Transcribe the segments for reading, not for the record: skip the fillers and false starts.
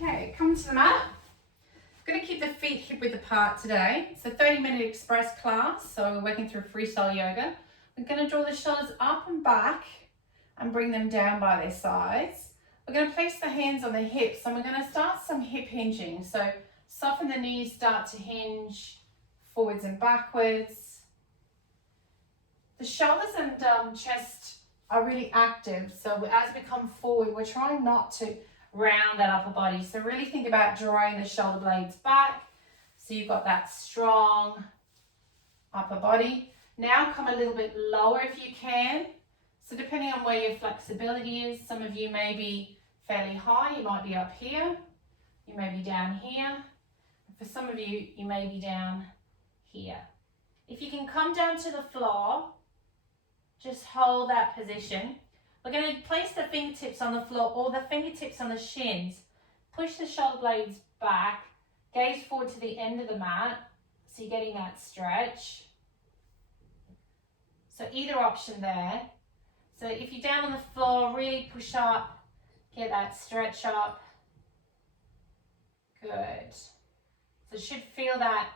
Okay, come to the mat. I'm going to keep the feet hip width apart today. It's a 30-minute express class, so we're working through freestyle yoga. We're going to draw the shoulders up and back and bring them down by their sides. We're going to place the hands on the hips and we're going to start some hip hinging. So soften the knees, start to hinge forwards and backwards. The shoulders and chest are really active, so as we come forward, we're trying not to round that upper body. So really think about drawing the shoulder blades back so you've got that strong upper body. Now come a little bit lower if you can. So depending on where your flexibility is, some of you may be fairly high, you might be up here, you may be down here. For some of you, you may be down here. If you can come down to the floor, just hold that position. We're going to place the fingertips on the floor or the fingertips on the shins. Push the shoulder blades back, gaze forward to the end of the mat, so you're getting that stretch. So either option there. So if you're down on the floor, really push up, get that stretch up. Good. So you should feel that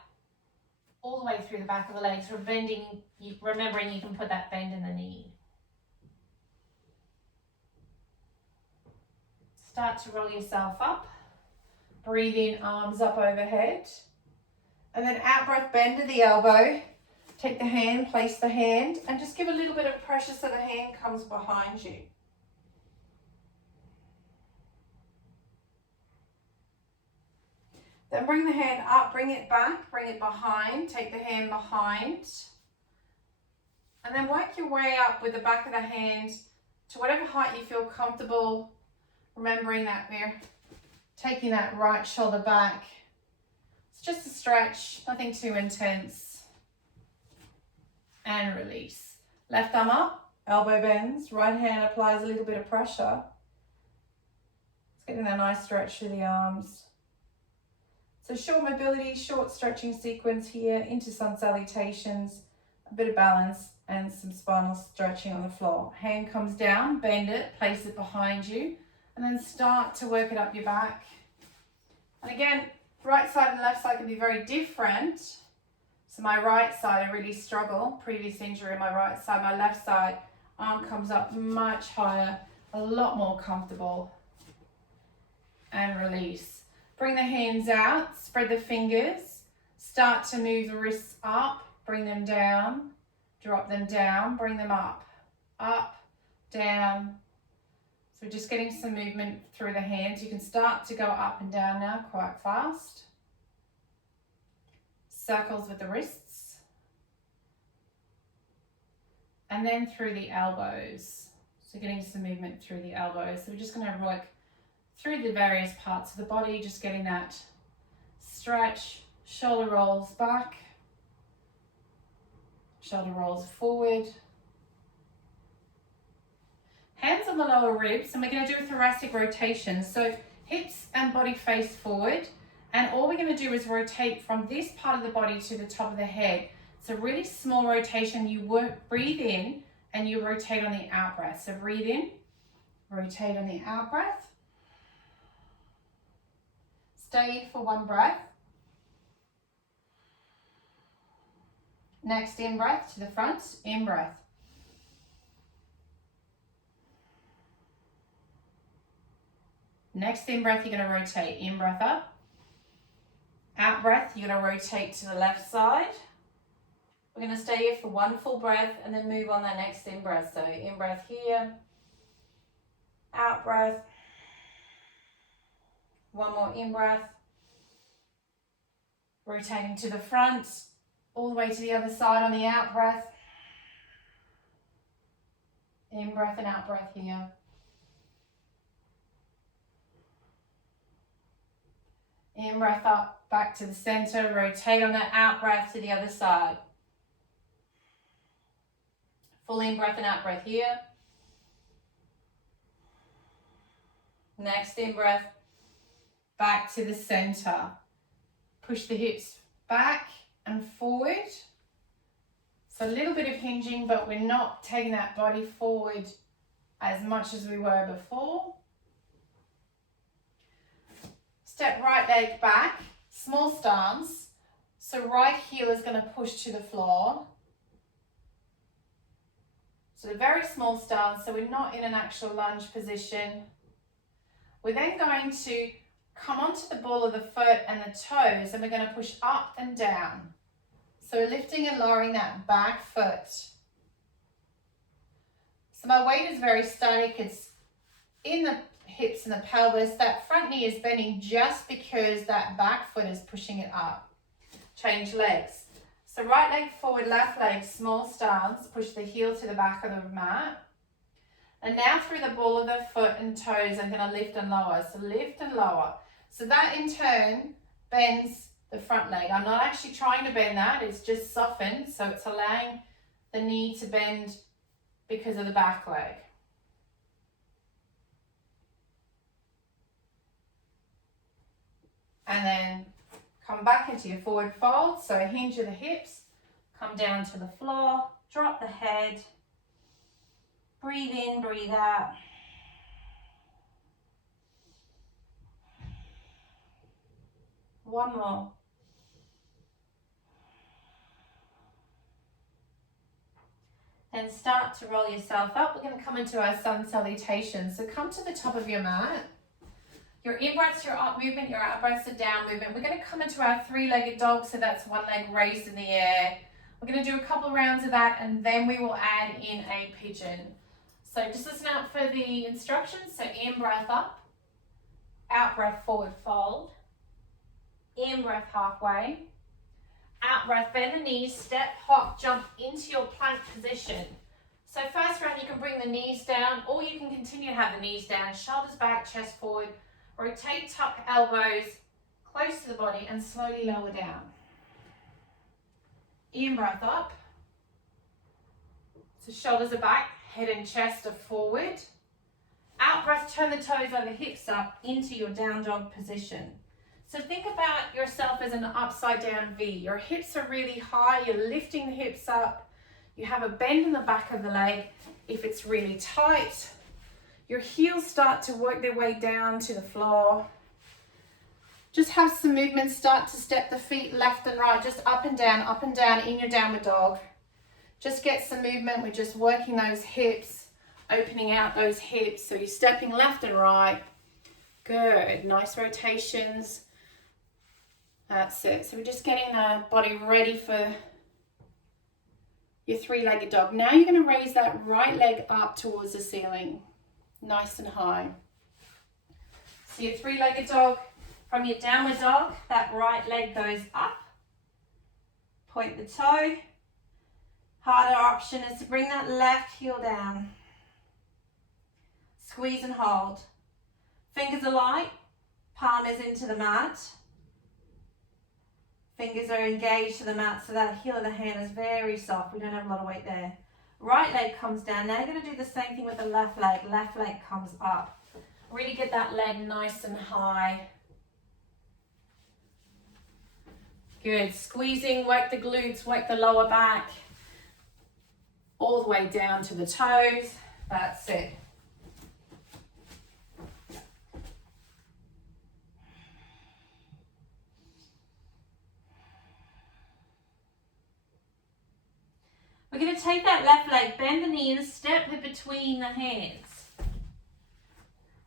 all the way through the back of the legs. We're bending, remembering you can put that bend in the knee. Start to roll yourself up. Breathe in, arms up overhead. And then out breath, bend at the elbow. Take the hand, place the hand, and just give a little bit of pressure so the hand comes behind you. Then bring the hand up, bring it back, bring it behind, take the hand behind. And then work your way up with the back of the hand to whatever height you feel comfortable, remembering that we're taking that right shoulder back. It's just a stretch, nothing too intense. And release. Left arm up, elbow bends, right hand applies a little bit of pressure. It's getting that nice stretch through the arms. So short mobility, short stretching sequence here into Sun Salutations, a bit of balance and some spinal stretching on the floor. Hand comes down, bend it, place it behind you, and then start to work it up your back. And again, right side and left side can be very different. So my right side, I really struggle, previous injury on my right side. My left side, arm comes up much higher, a lot more comfortable. And release. Bring the hands out, spread the fingers, start to move the wrists up, bring them down, drop them down, bring them up, down. So we're just getting some movement through the hands. You can start to go up and down now quite fast. Circles with the wrists. And then through the elbows. So getting some movement through the elbows. So we're just going to work through the various parts of the body, just getting that stretch, shoulder rolls back, shoulder rolls forward. Hands on the lower ribs, and we're going to do a thoracic rotation. So hips and body face forward, and all we're going to do is rotate from this part of the body to the top of the head. It's a really small rotation. You breathe in and you rotate on the out breath. So breathe in, rotate on the out breath. Stay for one breath. Next in breath to the front, in breath. Next in breath, you're going to rotate, in breath up. Out breath, you're going to rotate to the left side. We're going to stay here for one full breath and then move on that next in breath. So in breath here, out breath. One more in breath. Rotating to the front, all the way to the other side on the out breath. In breath and out breath here. In breath up, back to the center. Rotate on that out breath to the other side. Full in breath and out breath here. Next in breath, back to the center. Push the hips back and forward. So a little bit of hinging, but we're not taking that body forward as much as we were before. Step right leg back, small stance. So right heel is going to push to the floor. So a very small stance, so we're not in an actual lunge position. We're then going to come onto the ball of the foot and the toes, and we're going to push up and down. So we're lifting and lowering that back foot. So my weight is very static. It's in the hips and the pelvis. That front knee is bending just because that back foot is pushing it up. Change legs. So right leg forward, left leg, small stance. Push the heel to the back of the mat. And now through the ball of the foot and toes, I'm going to lift and lower. So lift and lower. So that in turn bends the front leg. I'm not actually trying to bend that. It's just softened. So it's allowing the knee to bend because of the back leg. And then come back into your forward fold. So hinge of the hips, come down to the floor, drop the head, breathe in, breathe out. One more. Then start to roll yourself up. We're going to come into our Sun Salutations. So come to the top of your mat. Your in-breaths, your up movement, your out-breaths are down movement. We're going to come into our three-legged dog, so that's one leg raised in the air. We're going to do a couple of rounds of that, and then we will add in a pigeon. So just listen out for the instructions. So in-breath up, out-breath forward fold, in-breath halfway, out-breath bend the knees, step, hop, jump into your plank position. So first round you can bring the knees down, or you can continue to have the knees down, shoulders back, chest forward. Rotate, tuck elbows close to the body and slowly lower down. In-breath up. So shoulders are back, head and chest are forward. Out-breath, turn the toes over, hips up into your down dog position. So think about yourself as an upside down V. Your hips are really high, you're lifting the hips up. You have a bend in the back of the leg. If it's really tight, your heels start to work their way down to the floor. Just have some movement, start to step the feet left and right, just up and down in your downward dog. Just get some movement. We're just working those hips, opening out those hips. So you're stepping left and right. Good, nice rotations. That's it. So we're just getting the body ready for your three-legged dog. Now you're going to raise that right leg up towards the ceiling. Nice and high. So your three-legged dog, from your downward dog, that right leg goes up. Point the toe. Harder option is to bring that left heel down. Squeeze and hold. Fingers are light, palm is into the mat. Fingers are engaged to the mat, so that heel of the hand is very soft. We don't have a lot of weight there. Right leg comes down. Now you're going to do the same thing with the left leg. Left leg comes up. Really get that leg nice and high. Good. Squeezing, work the glutes, work the lower back. All the way down to the toes. That's it. We're going to take that left leg, bend the knee and step it between the hands.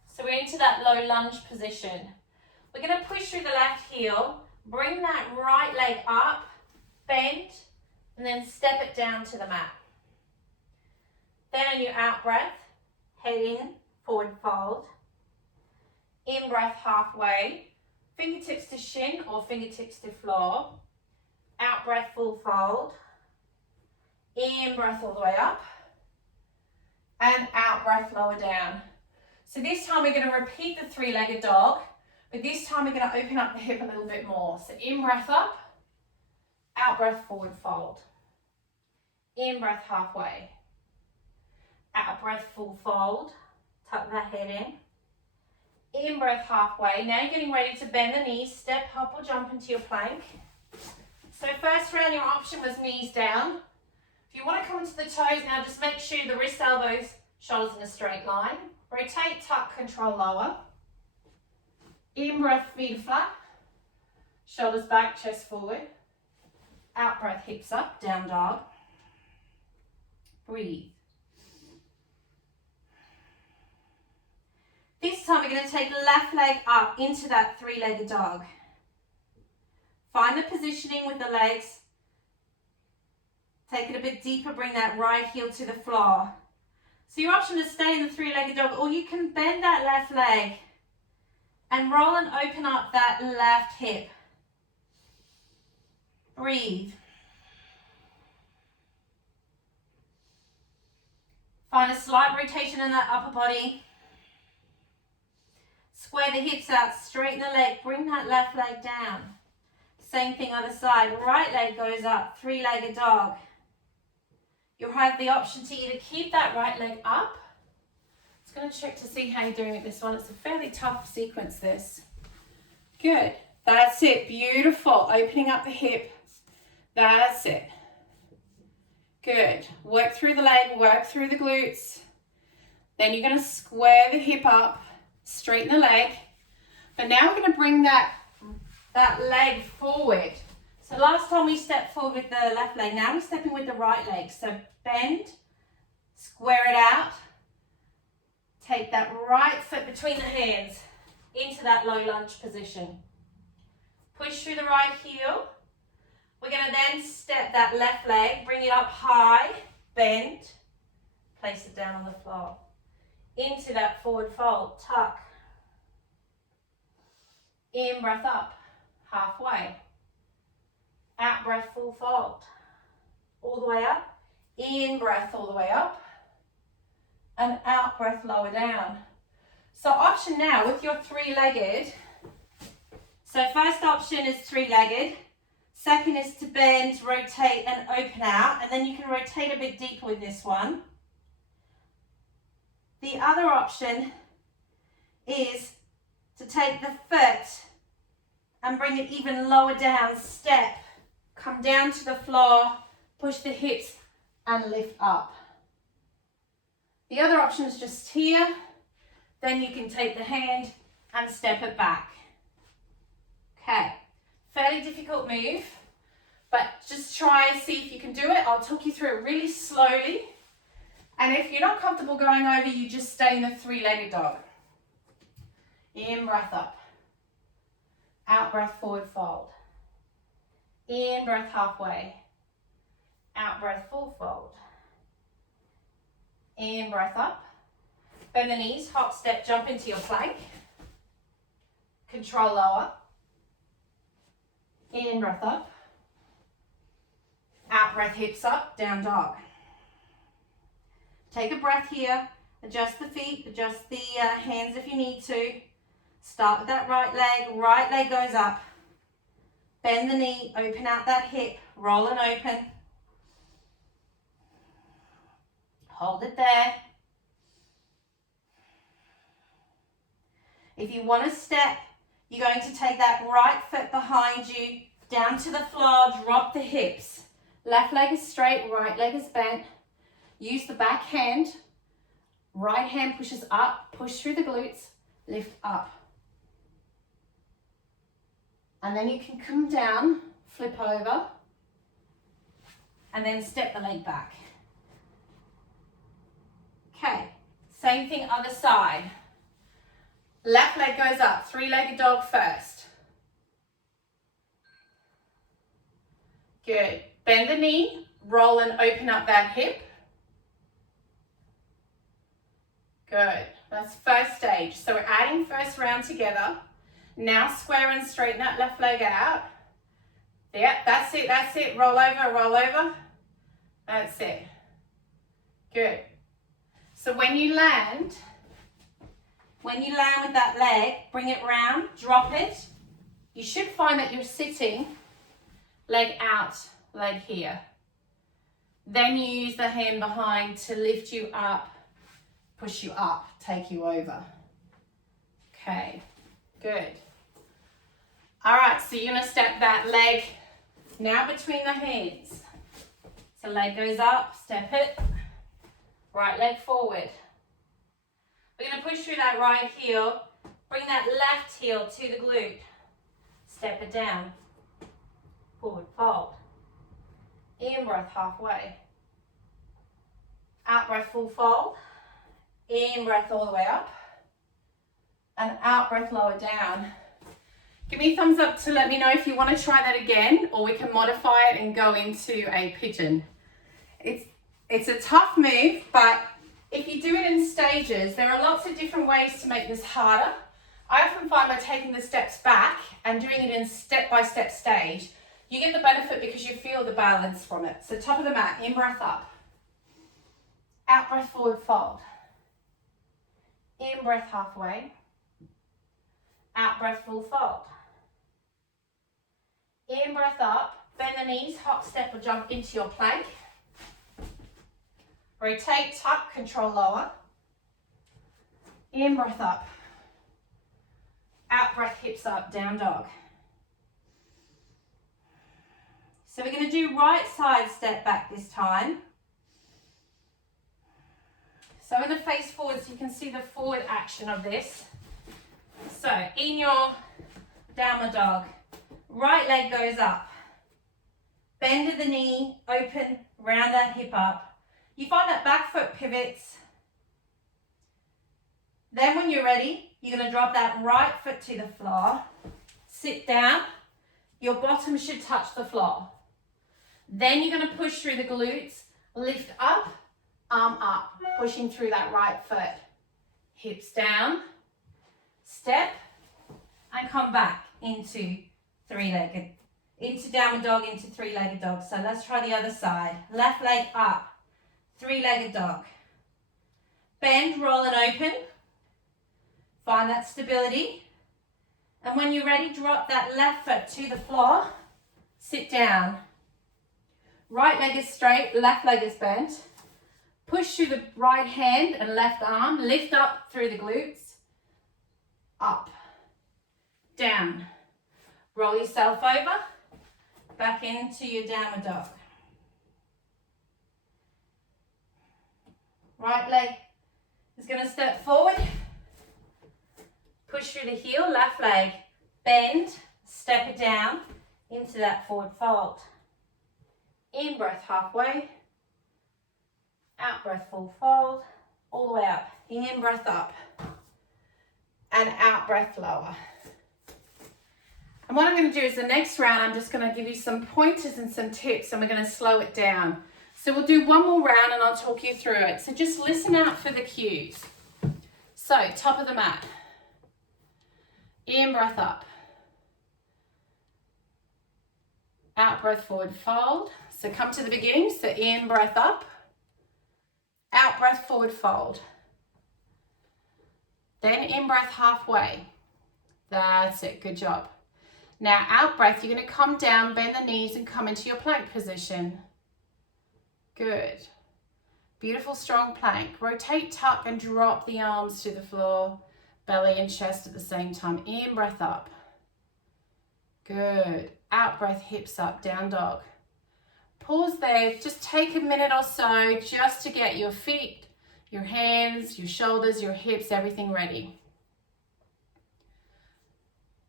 So we're into that low lunge position. We're going to push through the left heel, bring that right leg up, bend, and then step it down to the mat. Then on your out breath, head in, forward fold. In breath halfway, fingertips to shin or fingertips to floor. Out breath, full fold. In breath all the way up. And out breath, lower down. So this time we're going to repeat the three-legged dog, but this time we're going to open up the hip a little bit more. So in breath up, out breath, forward fold. In breath halfway. Out breath, full fold. Tuck that head in. In breath halfway. Now you're getting ready to bend the knees, step, hop or jump into your plank. So first round your option was knees down. If you want to come into the toes now, just make sure the wrist, elbows, shoulders in a straight line. Rotate, tuck, control, lower. In breath, feet flat. Shoulders back, chest forward. Out breath, hips up, down dog. Breathe. This time we're going to take left leg up into that three-legged dog. Find the positioning with the legs. Take it a bit deeper, bring that right heel to the floor. So your option is stay in the three-legged dog, or you can bend that left leg and roll and open up that left hip. Breathe. Find a slight rotation in that upper body. Square the hips out, straighten the leg, bring that left leg down. Same thing other side, right leg goes up, three-legged dog. You'll have the option to either keep that right leg up. Just going to check to see how you're doing with this one. It's a fairly tough sequence, this. Good. That's it. Beautiful. Opening up the hip. That's it. Good. Work through the leg, work through the glutes. Then you're going to square the hip up, straighten the leg. But now we're going to bring that leg forward. So last time we stepped forward with the left leg, now we're stepping with the right leg. So bend, square it out. Take that right foot between the hands into that low lunge position. Push through the right heel. We're going to then step that left leg, bring it up high, bend, place it down on the floor. Into that forward fold, tuck. In, breath up, halfway. Out, breath, full fold. All the way up. In, breath, all the way up. And out, breath, lower down. So option now with your three-legged. So first option is three-legged. Second is to bend, rotate and open out. And then you can rotate a bit deeper with this one. The other option is to take the foot and bring it even lower down, step. Come down to the floor, push the hips and lift up. The other option is just here. Then you can take the hand and step it back. Okay, fairly difficult move, but just try and see if you can do it. I'll talk you through it really slowly. And if you're not comfortable going over, you just stay in the three-legged dog. In, breath up. Out, breath, forward fold. In, breath, halfway. Out, breath, full fold. In, breath up. Bend the knees, hop, step, jump into your plank. Control lower. In, breath up. Out, breath, hips up, down dog. Take a breath here. Adjust the feet, adjust the hands if you need to. Start with that right leg goes up. Bend the knee, open out that hip, roll and open. Hold it there. If you want to step, you're going to take that right foot behind you, down to the floor, drop the hips. Left leg is straight, right leg is bent. Use the back hand. Right hand pushes up, push through the glutes, lift up. And then you can come down, flip over, and then step the leg back. Okay, same thing other side. Left leg goes up, three-legged dog first. Good. Bend the knee, roll and open up that hip. Good. That's first stage. So we're adding first round together. Now square and straighten that left leg out. Yep, that's it, that's it. Roll over, roll over. That's it. Good. So when you land with that leg, bring it round, drop it. You should find that you're sitting, leg out, leg here. Then you use the hand behind to lift you up, push you up, take you over. Okay, good. All right, so you're gonna step that leg now between the hands. So leg goes up, step it, right leg forward. We're gonna push through that right heel, Bring that left heel to the glute. Step it down. Forward fold. In breath halfway. Out breath full fold. In breath all the way up. And out breath lower down. Give me a thumbs up to let me know if you want to try that again, or we can modify it and go into a pigeon. It's a tough move, but if you do it in stages, there are lots of different ways to make this harder. I often find by taking the steps back and doing it in step-by-step stage, you get the benefit because you feel the balance from it. So top of the mat, in breath up. Out breath forward fold. In breath halfway. Out breath full fold. In breath up, bend the knees, hop, step or jump into your plank. Rotate, tuck, control lower. In breath up. Out breath, hips up, down dog. So we're going to do right side step back this time. So I'm going to face forward so you can see the forward action of this. So in your downward dog, right leg goes up. Bend of the knee, open, round that hip up. You find that back foot pivots. Then when you're ready, you're going to drop that right foot to the floor. Sit down. Your bottom should touch the floor. Then you're going to push through the glutes. Lift up, arm up, pushing through that right foot. Hips down. Step and come back into three-legged. Into downward dog, into three-legged dog. So let's try the other side. Left leg up. Three-legged dog. Bend, roll and open. Find that stability. And when you're ready, drop that left foot to the floor. Sit down. Right leg is straight, left leg is bent. Push through the right hand and left arm. Lift up through the glutes. Up. Down. Roll yourself over. Back into your downward dog. Right leg is going to step forward. Push through the heel, left leg. Bend, step it down into that forward fold. In breath halfway. Out breath full fold. All the way up. In breath up. And out breath lower. And what I'm going to do is the next round, I'm just going to give you some pointers and some tips, and we're going to slow it down. So we'll do one more round and I'll talk you through it. So just listen out for the cues. So top of the mat. In breath up. Out breath forward fold. So come to the beginning. So in breath up. Out breath forward fold. Then in breath halfway. That's it. Good job. Now out breath, you're going to come down, bend the knees and come into your plank position. Good. Beautiful strong plank. Rotate, tuck and drop the arms to the floor. Belly and chest at the same time. In breath up. Good. Out breath, hips up, down dog. Pause there. Just take a minute or so just to get your feet, your hands, your shoulders, your hips, everything ready.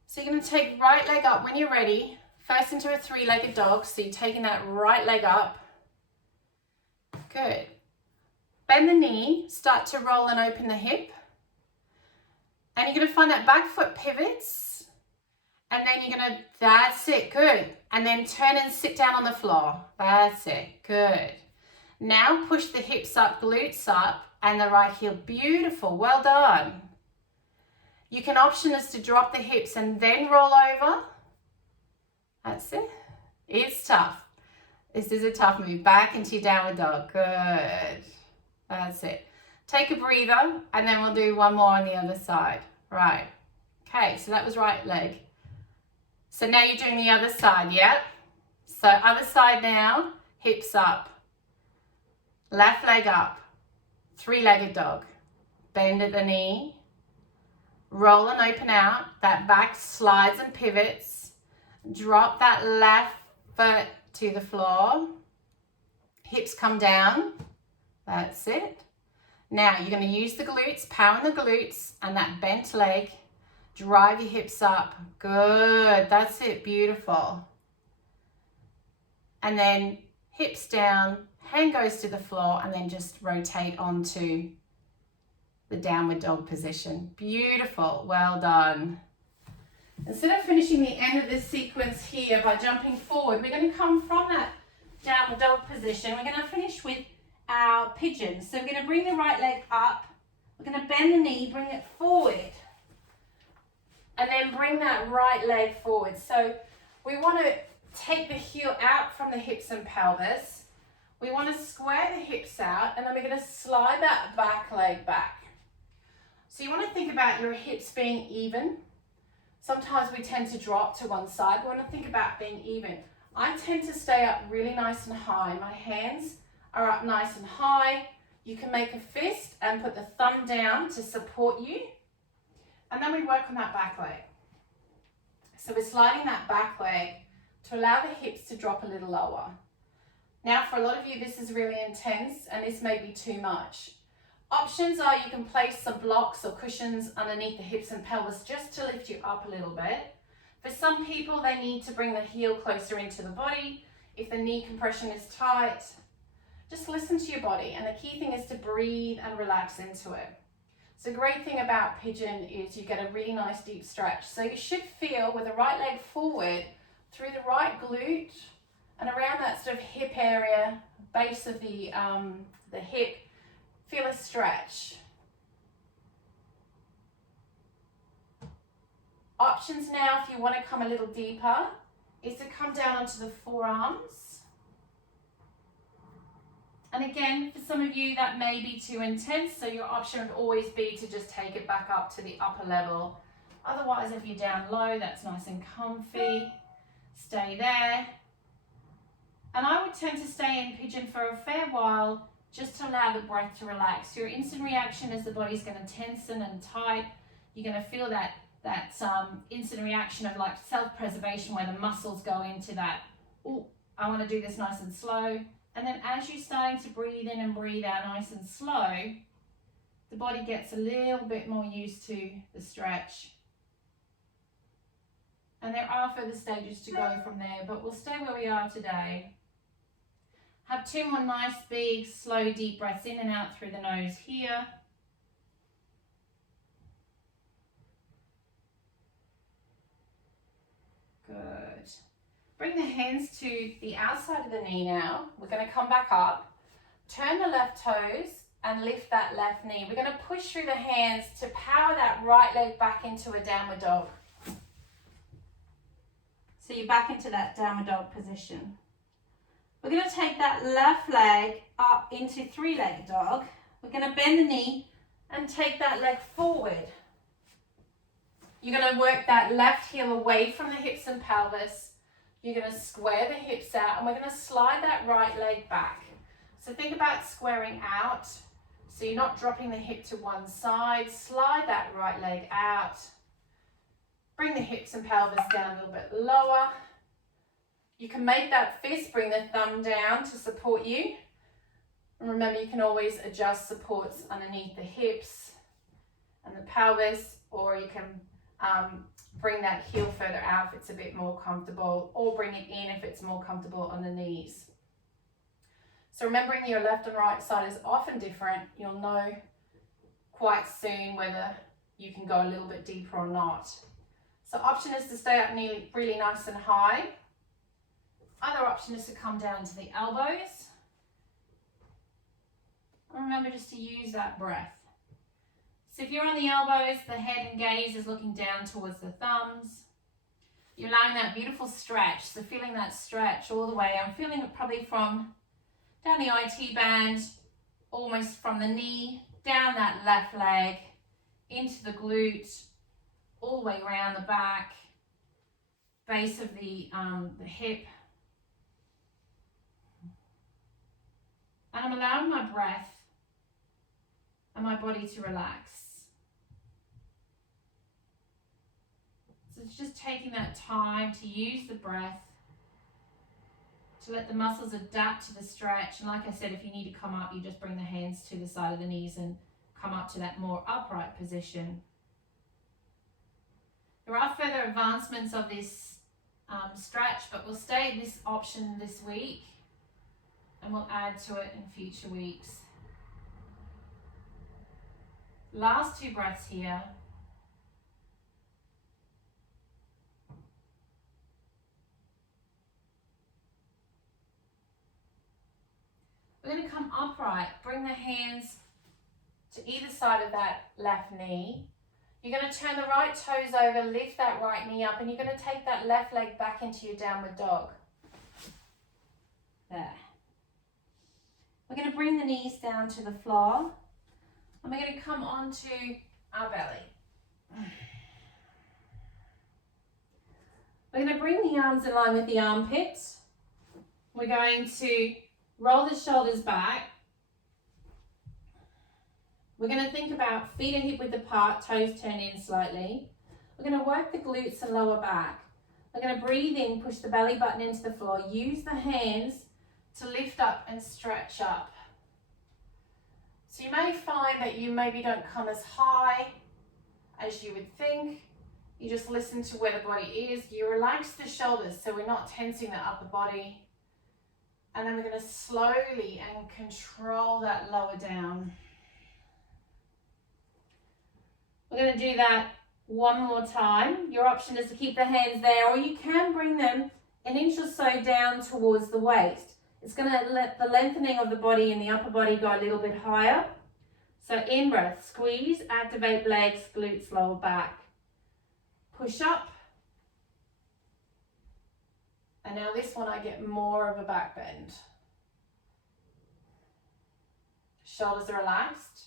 So you're going to take right leg up when you're ready. First into a three-legged dog. So you're taking that right leg up. Good. Bend the knee. Start to roll and open the hip. And you're going to find that back foot pivots. And then you're going to, that's it, good. And then turn and sit down on the floor. That's it, good. Now push the hips up, glutes up, and the right heel. Beautiful, well done. You can option this to drop the hips and then roll over. That's it. It's tough. This is a tough move. Back into your downward dog. Good. That's it. Take a breather and then we'll do one more on the other side. Right. Okay, so that was right leg. So now you're doing the other side, yeah? So other side now, hips up. Left leg up. Three-legged dog. Bend at the knee. Roll and open out. That back slides and pivots. Drop that left foot to the floor. Hips come down. That's it. Now you're going to use the glutes, power in the glutes and that bent leg. Drive your hips up. Good. That's it. Beautiful. And then hips down, hand goes to the floor, and then just rotate onto the downward dog position. Beautiful. Well done. Instead of finishing the end of this sequence here by jumping forward, we're going to come from that downward dog position. We're going to finish with our pigeon. So we're going to bring the right leg up. We're going to bend the knee, bring it forward, and then bring that right leg forward. So we want to take the heel out from the hips and pelvis. We want to square the hips out, and then we're going to slide that back leg back. So you want to think about your hips being even. Sometimes we tend to drop to one side. We want to think about being even. I tend to stay up really nice and high. My hands are up nice and high. You can make a fist and put the thumb down to support you. And then we work on that back leg. So we're sliding that back leg to allow the hips to drop a little lower. Now for a lot of you, this is really intense and this may be too much. Options are you can place some blocks or cushions underneath the hips and pelvis just to lift you up a little bit. For some people, they need to bring the heel closer into the body. If the knee compression is tight, just listen to your body. And the key thing is to breathe and relax into it. So the great thing about pigeon is you get a really nice deep stretch. So you should feel with the right leg forward through the right glute and around that sort of hip area, base of the hip, feel a stretch. Options now, if you want to come a little deeper, is to come down onto the forearms. And again, for some of you, that may be too intense, so your option would always be to just take it back up to the upper level. Otherwise, if you're down low, that's nice and comfy. Stay there. And I would tend to stay in pigeon for a fair while, just to allow the breath to relax. Your instant reaction is the body's going to tension and tight. You're going to feel that instant reaction of like self-preservation where the muscles go into that, oh, I want to do this nice and slow. And then as you're starting to breathe in and breathe out nice and slow, the body gets a little bit more used to the stretch. And there are further stages to go from there, but we'll stay where we are today. Have 2 more nice, big, slow, deep breaths in and out through the nose here. Good. Bring the hands to the outside of the knee now. We're going to come back up. Turn the left toes and lift that left knee. We're going to push through the hands to power that right leg back into a downward dog. So you're back into that downward dog position. We're going to take that left leg up into 3-legged dog. We're going to bend the knee and take that leg forward. You're going to work that left heel away from the hips and pelvis. You're going to square the hips out and we're going to slide that right leg back. So think about squaring out. So you're not dropping the hip to one side. Slide that right leg out. Bring the hips and pelvis down a little bit lower. You can make that fist, bring the thumb down to support you. And remember, you can always adjust supports underneath the hips and the pelvis, or you can bring that heel further out if it's a bit more comfortable, or bring it in if it's more comfortable on the knees. So remembering your left and right side is often different. You'll know quite soon whether you can go a little bit deeper or not. So option is to stay up really nice and high. Other option is to come down to the elbows. And remember just to use that breath. So if you're on the elbows, the head and gaze is looking down towards the thumbs. You're allowing that beautiful stretch. So feeling that stretch all the way. I'm feeling it probably from down the IT band, almost from the knee, down that left leg, into the glute, all the way around the back, base of the hip. And I'm allowing my breath and my body to relax. So it's just taking that time to use the breath, to let the muscles adapt to the stretch. And like I said, if you need to come up, you just bring the hands to the side of the knees and come up to that more upright position. There are further advancements of this stretch, but we'll stay at this option this week and we'll add to it in future weeks. Last 2 breaths here. We're going to come upright, bring the hands to either side of that left knee. You're going to turn the right toes over, lift that right knee up, and you're going to take that left leg back into your downward dog. There. We're going to bring the knees down to the floor, and we're going to come onto our belly. We're going to bring the arms in line with the armpits. We're going to roll the shoulders back. We're going to think about feet and hip width apart, toes turn in slightly. We're going to work the glutes and lower back. We're going to breathe in, push the belly button into the floor. Use the hands to lift up and stretch up. So you may find that you maybe don't come as high as you would think. You just listen to where the body is. You relax the shoulders so we're not tensing the upper body. And then we're going to slowly and control that lower down. We're going to do that one more time. Your option is to keep the hands there, or you can bring them an inch or so down towards the waist. It's going to let the lengthening of the body and the upper body go a little bit higher. So in breath, squeeze, activate legs, glutes, lower back. Push up. And now this one I get more of a back bend. Shoulders are relaxed.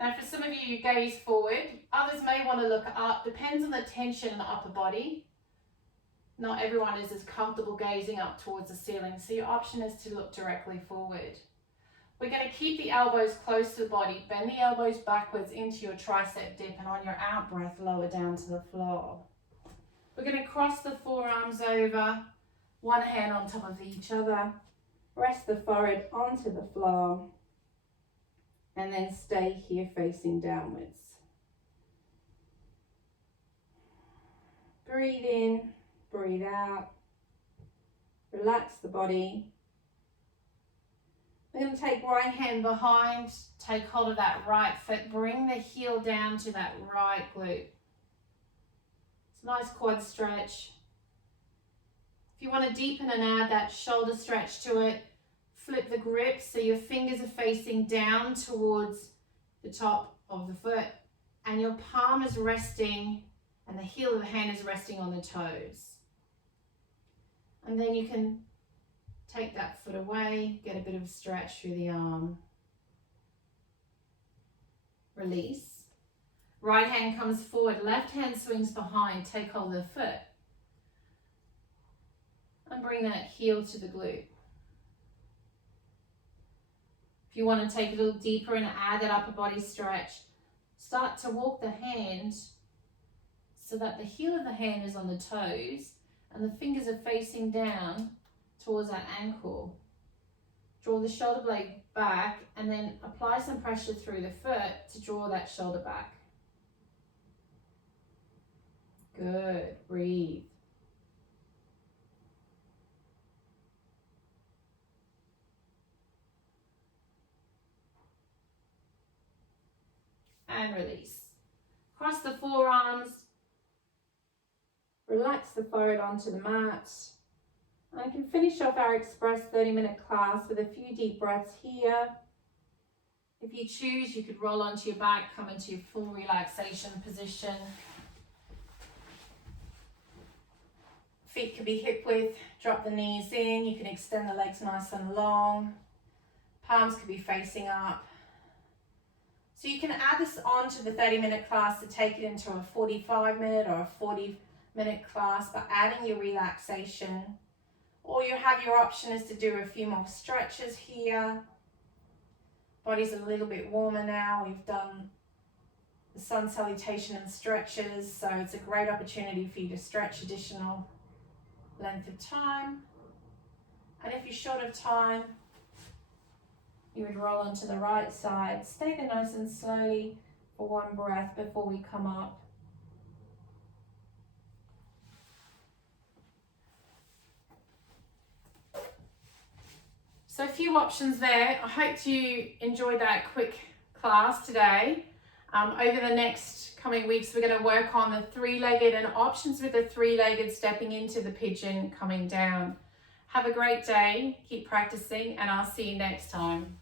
Now for some of you, you gaze forward. Others may want to look up. Depends on the tension in the upper body. Not everyone is as comfortable gazing up towards the ceiling, so your option is to look directly forward. We're going to keep the elbows close to the body. Bend the elbows backwards into your tricep dip, and on your out breath, lower down to the floor. We're going to cross the forearms over, one hand on top of each other. Rest the forehead onto the floor. And then stay here facing downwards. Breathe in, breathe out. Relax the body. We're going to take right hand behind, take hold of that right foot, bring the heel down to that right glute. It's a nice quad stretch. If you want to deepen and add that shoulder stretch to it, flip the grip so your fingers are facing down towards the top of the foot and your palm is resting and the heel of the hand is resting on the toes. And then you can take that foot away, get a bit of stretch through the arm. Release. Right hand comes forward, left hand swings behind, take hold of the foot. And bring that heel to the glute. If you want to take it a little deeper and add that upper body stretch, start to walk the hand so that the heel of the hand is on the toes and the fingers are facing down towards that ankle. Draw the shoulder blade back and then apply some pressure through the foot to draw that shoulder back. Good, breathe. And release. Cross the forearms. Relax the forehead onto the mat. And I can finish off our express 30-minute class with a few deep breaths here. If you choose, you could roll onto your back, come into your full relaxation position. Feet could be hip width, drop the knees in. You can extend the legs nice and long. Palms could be facing up. So you can add this on to the 30-minute class to take it into a 45-minute or a 40-minute class by adding your relaxation. Or you have your option is to do a few more stretches here. Body's a little bit warmer now. We've done the Sun Salutation and stretches, so it's a great opportunity for you to stretch additional length of time. And if you're short of time, you would roll onto the right side. Stay there nice and slowly for one breath before we come up. So a few options there. I hope you enjoyed that quick class today. Over the next coming weeks, we're going to work on the three-legged and options with the three-legged stepping into the pigeon coming down. Have a great day, keep practicing, and I'll see you next time.